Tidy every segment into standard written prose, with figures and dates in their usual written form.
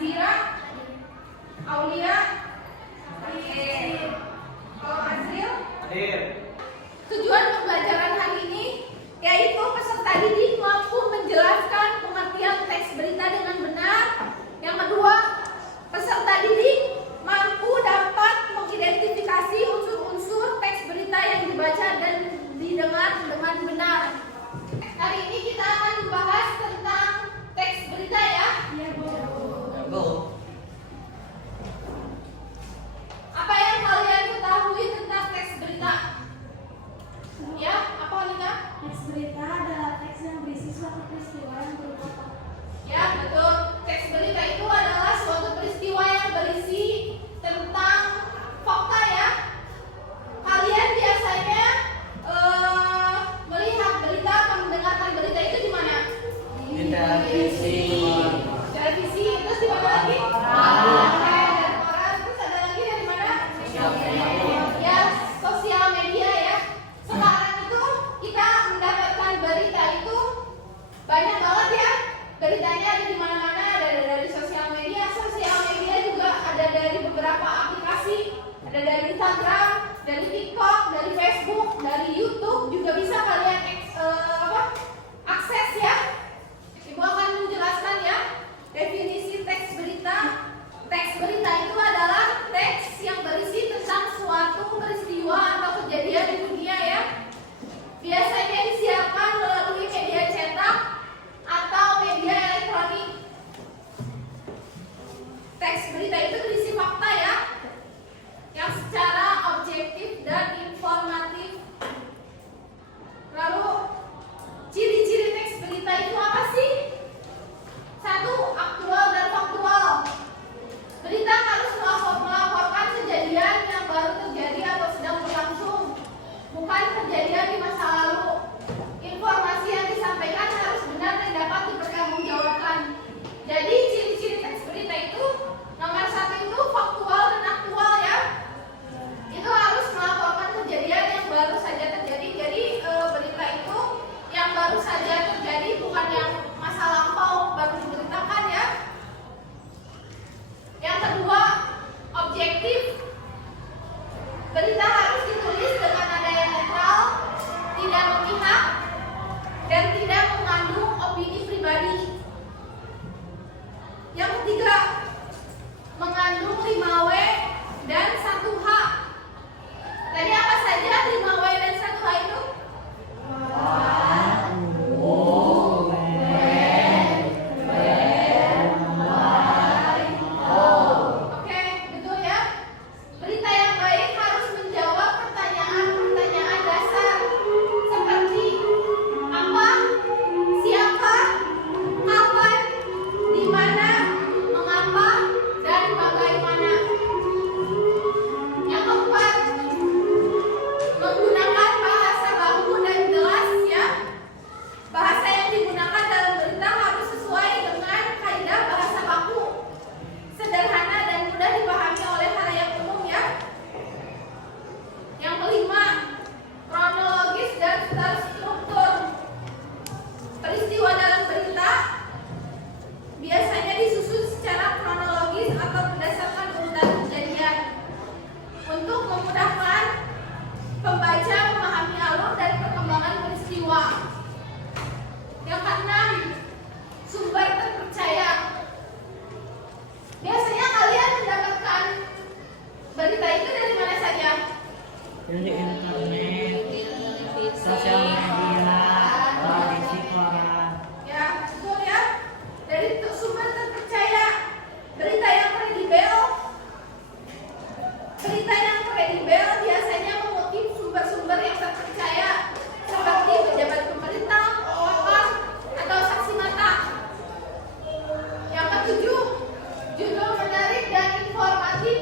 Azira, Aulia, kalau Azril. Tujuan pembelajaran hari ini yaitu peserta didik mampu menjelaskan pengertian teks berita dengan benar. Yang kedua, peserta didik mampu dapat mengidentifikasi unsur-unsur teks berita yang dibaca dan didengar dengan benar. Hari ini kita akan membahas tentang teks berita ya. Apa yang kalian ketahui tentang teks berita? Ya, apa Lina? Teks berita adalah teks yang berisi suatu peristiwa yang berupa fakta. Ya, betul. Teks berita itu adalah suatu peristiwa yang berisi tentang fakta ya. Kalian biasanya melihat berita atau mendengarkan berita itu di mana? Di televisi. Televisi, terus di mana lagi? Dan koran, terus ada lagi dari mana? Ya, sosial media ya. Sekarang itu kita mendapatkan berita itu banyak banget ya. Beritanya ada di mana-mana, ada dari sosial media. Sosial media juga ada dari beberapa aplikasi, ada dari Instagram, dari TikTok, dari Facebook, dari YouTube juga bisa kalian akses ya. Ibu akan menjelaskan ya definisi teks berita. Teks berita itu adalah teks yang berisi tentang suatu peristiwa atau kejadian di dunia ya. Biasanya disiarkan melalui media cetak atau media elektronik. Teks berita itu berisi fakta ya, yang secara objektif dan informatif. Lalu ciri-ciri teks berita itu apa sih? Satu, aktual dan faktual. Berita harus melaporkan kejadian yang baru terjadi atau sedang berlangsung, bukan kejadian di masa lalu. Informasi yang disampaikan harus benar dan dapat dipertanggungjawabkan. Jadi ciri-ciri teks berita itu nomor satu itu faktual dan aktual ya. Itu harus melaporkan kejadian yang baru saja terjadi. Jadi berita itu yang baru saja terjadi, bukan yang masa lampau baru diberitakan ya. Yang kedua, objektif. Berita harus ditulis dengan nada yang netral, tidak memihak, dan tidak mengandung opini pribadi. Yang ketiga, mengandung 5W dan 1H. Tadi apa saja 5W dan 1H itu? Oke, betul ya. Berita yang baik harus menjawab pertanyaan-pertanyaan dasar seperti apa, siapa, kapan, di mana, mengapa, dan bagaimana. Yang keempat, menggunakan bahasa baku dan jelas ya. Bahasa yang digunakan dalam berita harus sesuai dengan kaidah bahasa baku, sederhana dan mudah dipahami oleh khalayak umum ya. Yang kelima, kronologis dan terstruktur. Peristiwa dalam berita biasanya disusun secara kronologis atau berdasarkan urutan kejadian untuk memudahkan pembaca memahami alur dan perkembangan peristiwa. Yang keenam, sumber terpercaya. Biasanya kalian mendapatkan berita itu dari mana saja? Dari internet, sosial media, televisi, koran. Ya, betul ya. Dari sumber terpercaya. Berita yang kredibel. Berita yang kredibel biasanya mengutip sumber-sumber yang terpercaya seperti pejabat pemerintah, pakar, atau saksi mata. Yang ketujuh, judul menarik dan informatif.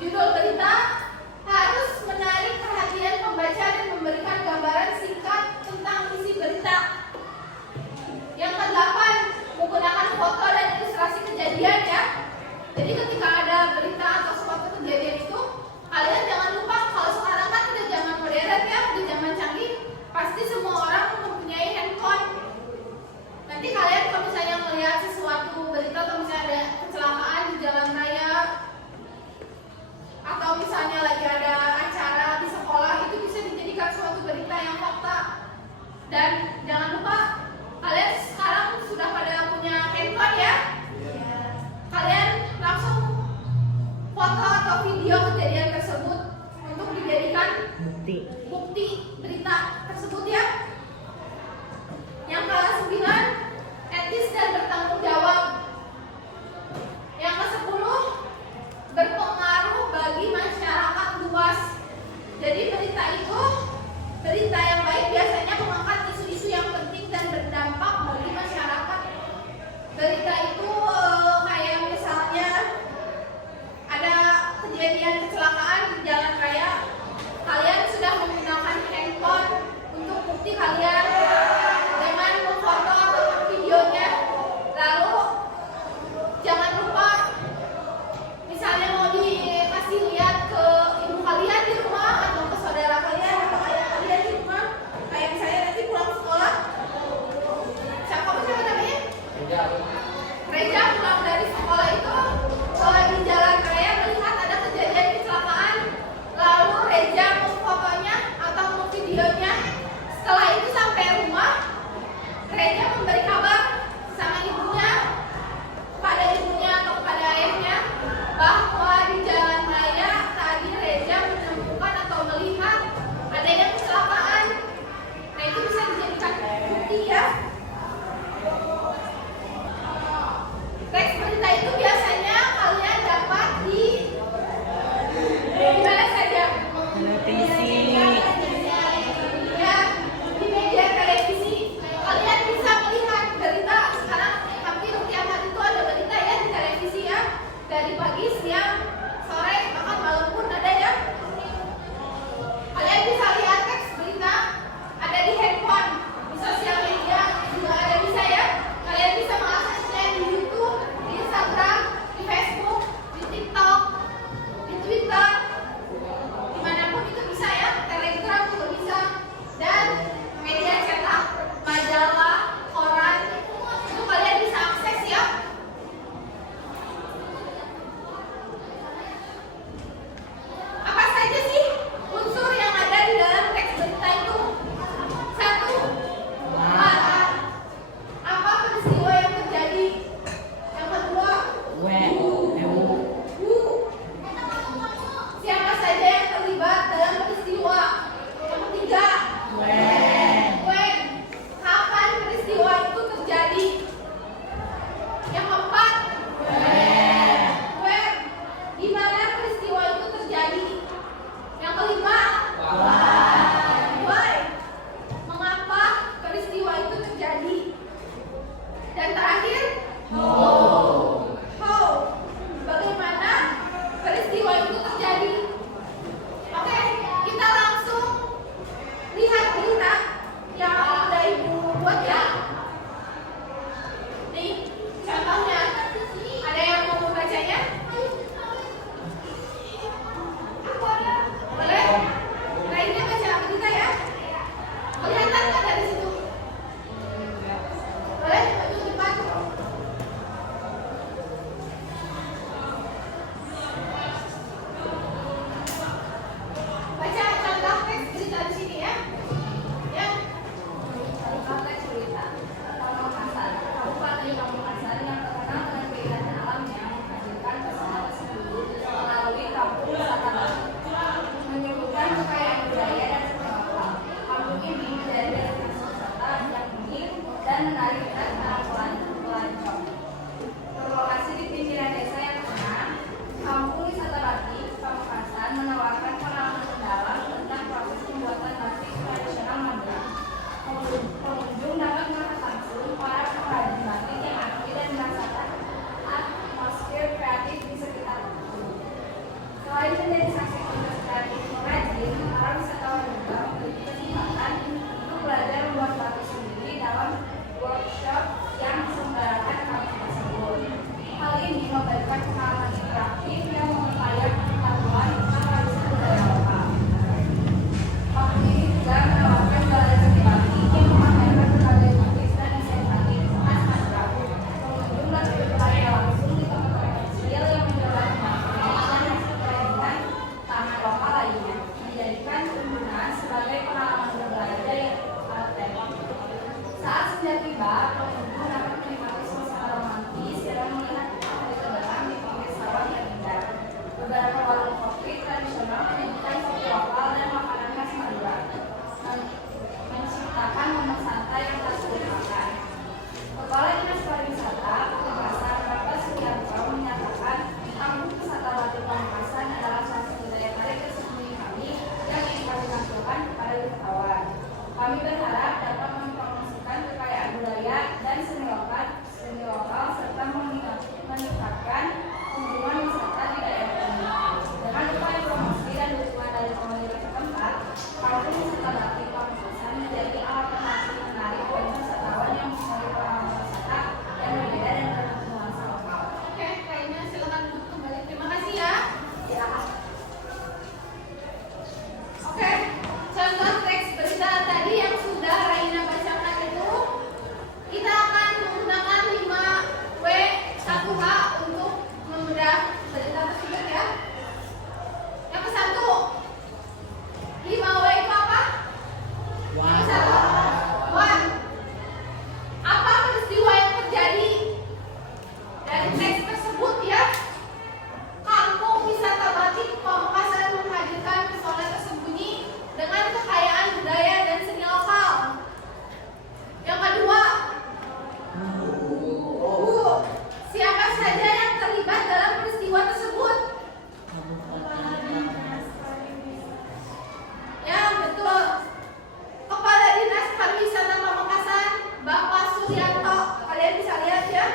Judul berita harus menarik perhatian pembaca dan memberikan gambaran singkat tentang isi berita. Yang kedelapan, menggunakan foto dan ilustrasi kejadian ya. Jadi ketika ada berita atau suatu kejadian itu, kalian jangan lupa, kalau sekarang kan udah zaman modern ya, udah zaman canggih, pasti semua orang mempunyai handphone. Nanti kalian kalau misalnya melihat sesuatu berita atau misalnya ada berusaha untuk memedah berita tersebut ya. Yang ke-1, 5W itu apa? Yang ke-1, one. Apa peristiwa yang terjadi? Dari teks tersebut ya, Kampung Wisata Batik Pamekasan menghadirkan pesona tersembunyi dengan kekayaan budaya dan seni lokal. Yang kedua, siapa saja yang terlibat dalam peristiwa tersebut? Ya, betul. Kepala Dinas Pariwisata Pamekasan, Bapak Suryanto. Kalian bisa lihat ya.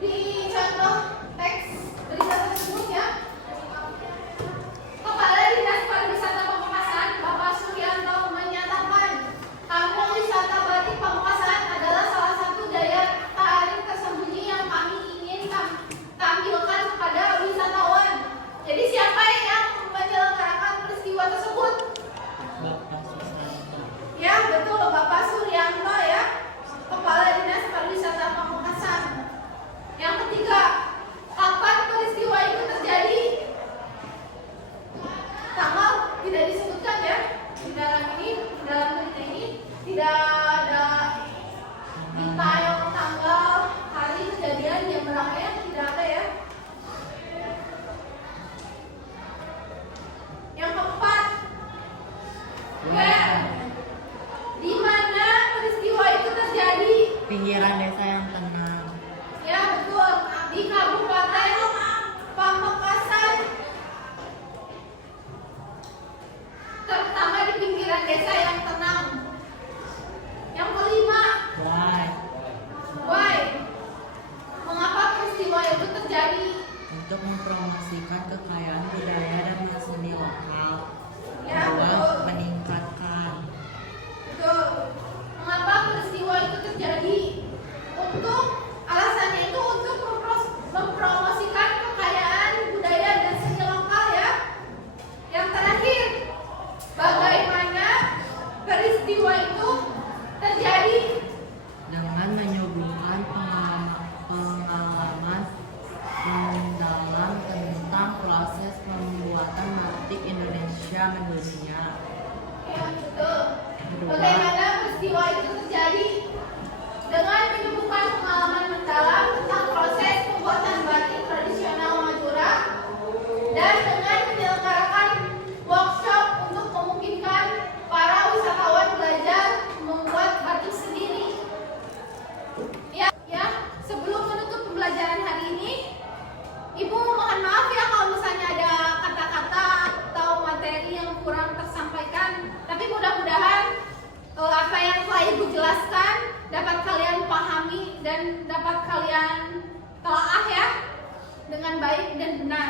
Di contoh teks berita tersebut ya. Kepala Dinas Pariwisata Pamekasan, Bapak Suryanto menyatakan Kampung Wisata Batik Pamekasan adalah salah satu daya tarik tersembunyi yang kami ingin tampilkan kepada wisatawan. Jadi siapa yang menyelenggarakan peristiwa tersebut? Bapak Susanto. Ya, betul, Bapak Suryanto ya, Kepala Dinas Pariwisata Pamekasan. Yang ketiga, kapan peristiwa itu terjadi? Tanggal tidak disebutkan ya di dalam berita ini tidak ada detail tanggal, hari kejadian, jam berapa ya, tidak ada ya. Yang keempat, where? Di mana peristiwa itu terjadi? Pinggiran desa yang tenang. Ya betul, di Kabupaten Pamekasan, terutama di pinggiran desa yang tenang. Yang kelima, why? Mengapa peristiwa itu terjadi? Untuk mempromosikan kekayaan budaya dan seni lokal. Ya, Kedua, betul. meningkatkan. Betul. Mengapa peristiwa itu terjadi? Untuk alasannya itu untuk mempromosikan kekayaan budaya dan seni lokal ya. Yang terakhir, bagaimana peristiwa itu terjadi? Dengan menyuguhkan pengalaman mendalam tentang proses pembuatan batik Indonesia mendunia. Ya, betul. Bagaimana peristiwa itu terjadi? Dengan menyuguhkan pengalaman mendalam tentang proses pembuatan batik tradisional Madura dan dengan menyelenggarakan workshop untuk memungkinkan para wisatawan belajar membuat batik sendiri. Ya, sebelum menutup pembelajaran hari ini, Ibu mohon maaf ya kalau misalnya ada kata-kata atau materi yang kurang tersampaikan. Tapi mudah-mudahan apa yang telah Ibu jelaskan dapat kalian pahami dan dapat kalian telaah ya dengan baik dan benar.